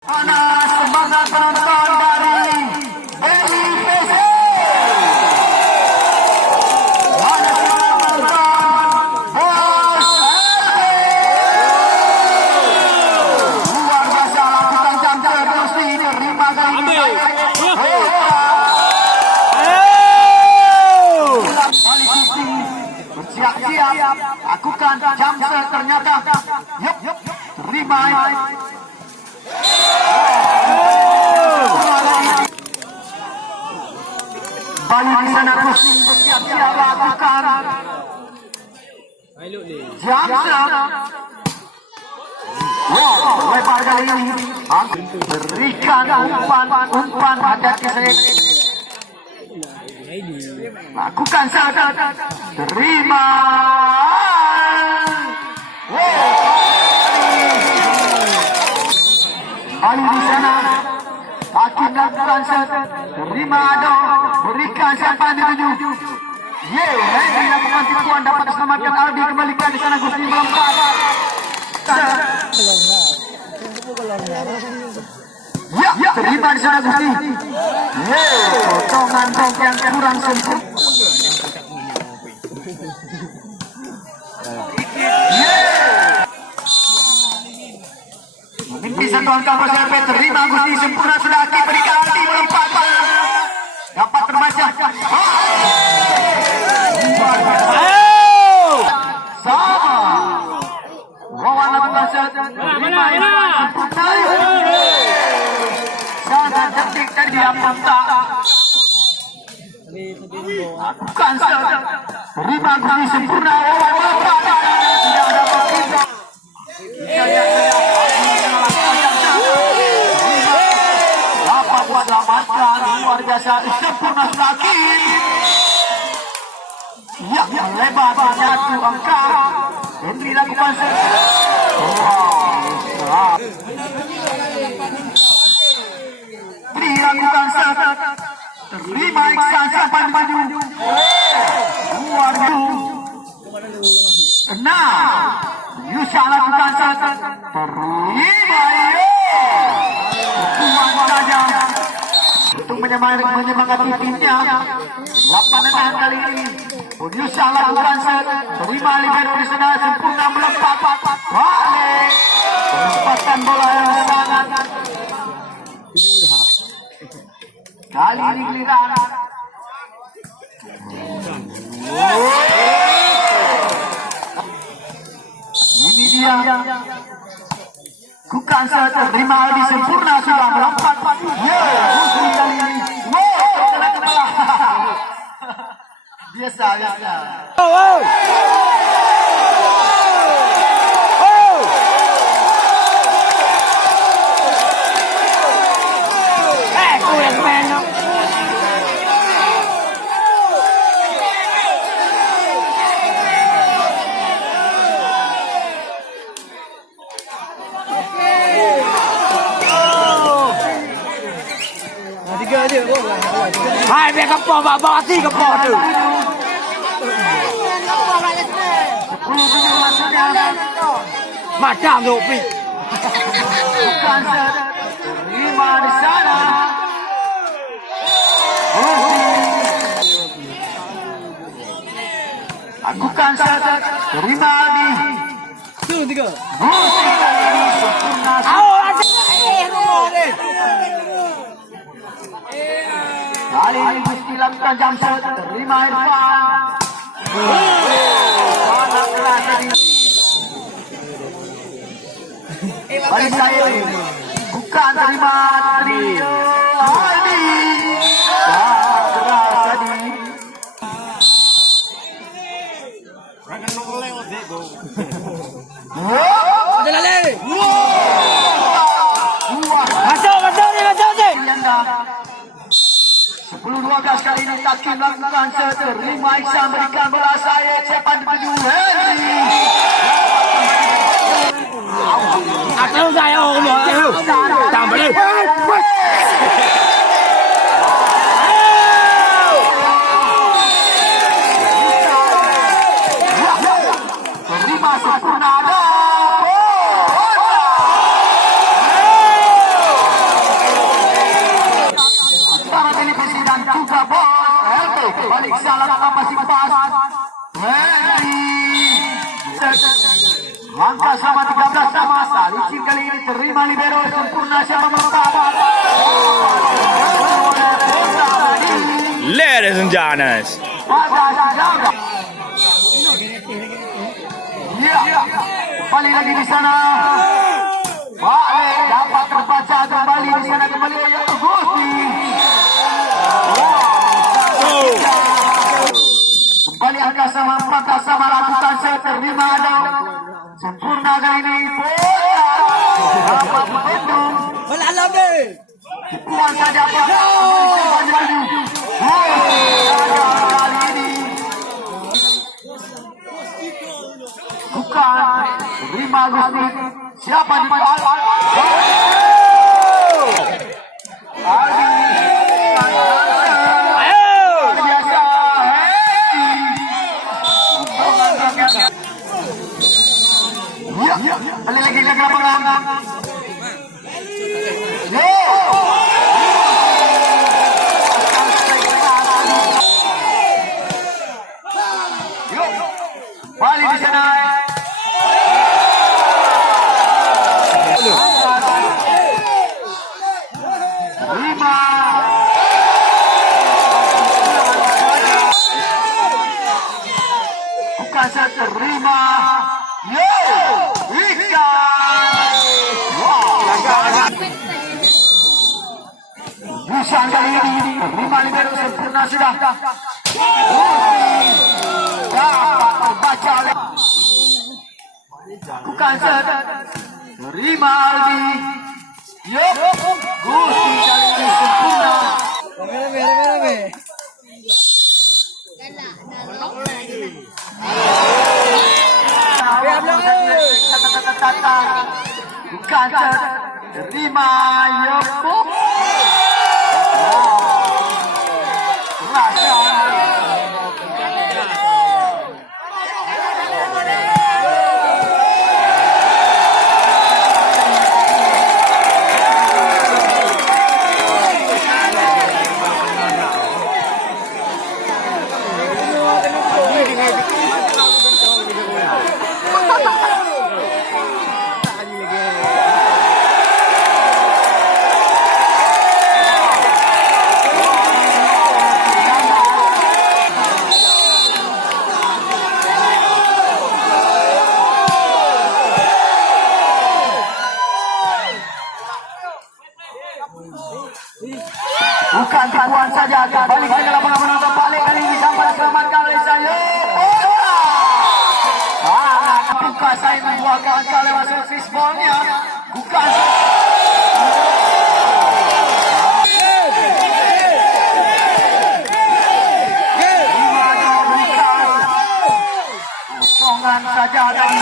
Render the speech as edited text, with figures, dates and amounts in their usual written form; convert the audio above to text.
Mana semangat penonton dari BIPC? Mana semangat penonton Bos luar biasa lakukan jam terus diterima kali ini. Bersiap-siap lakukan jam ternyata yup terima. Bayu di sana terus bersiap-siap lakukan jam. Wow, lebar kali ini. Berikan umpan hati-hati saya. Lakukan saat terima. Bayu di sana. Hakim lakukan set, terima dong, berikan siapa yang dituju. Henry lakukan tipuan, dapat diselamatkan Aldi, kembalikan di sana Gusti melompat. Terima di sana Gusti. Potongan dong yang kurang sempurna. Mimpi satu angka berserpe terima Gusti sempurna sudah Aki berikan Aldi melompat dapat terbaca sama Wawan lakukan terima sangat detik tadi apa tak lakukan terima Gusti sempurna Wawan melompat tidak dapat tidak selamatkan luar biasa sempurna lagi. Yang lebar satu angka. Henry lakukan dilakukan terima Iksan sampai maju. Luar biasa. Yusha lakukan terima. Saja untuk menyemangati timnya. 8 kali ini Yusha lakukan terima libero di sana sempurna melompat balik penempatan bola yang sangat kali ini giliran ini dia bukan terima Aldi sempurna sudah melompat. Gusti kali ini. Kena kepala. Biasa. Hai, biar kapal bawa hati kapal tu. Macam tu, pi. Bukan terima di sana. Lakukan terima Aldi. Tu tiga. Sempurna. Kali ini Gusti lakukan jam terima Irfan. Sangat keras tadi. Balik saya bukan terima Trio Aldi. Sangat keras tadi. Ada lagi. Masuk ni. 10-12 kali ini Takim lakukan terima Iksan berikan bola saya cepat dituju Henry. Atau saya orang tu. Tak boleh. Terima sempurna ada. salah masih pas. Henry. Angka sama 13 sama. Salicin kali ini terima libero sempurna siapa melompat. Ladies and gentlemen. Iya, kembali lagi di sana. Balik dapat terbaca kembali di sana kembali Gusti. Kembali angka sama 14 sama lakukan saya terima dong. Sempurna kali ini bola. Dapat Bandung. Wala deh. Puan saja Pak. Kali ini bukan terima Gusti. Siapa di biasa. Ya, kali lagi ke lapangan. Balik di sana. Lima. Bukan saya terima. Yo, Rika. Bisa kali ini terima libero sempurna sudah. Dapat terbaca oleh bukan saya terima lagi. Yo, Gusti kali ini sempurna. Bukan saya terima. Yo, bukan tipuan saja, balik ke lapangan penonton balik kali ini sampai diselamatkan oleh saya. Bukan saya membuahkan angka lewat sosis bolnya. Bukan. Kosongan saja dan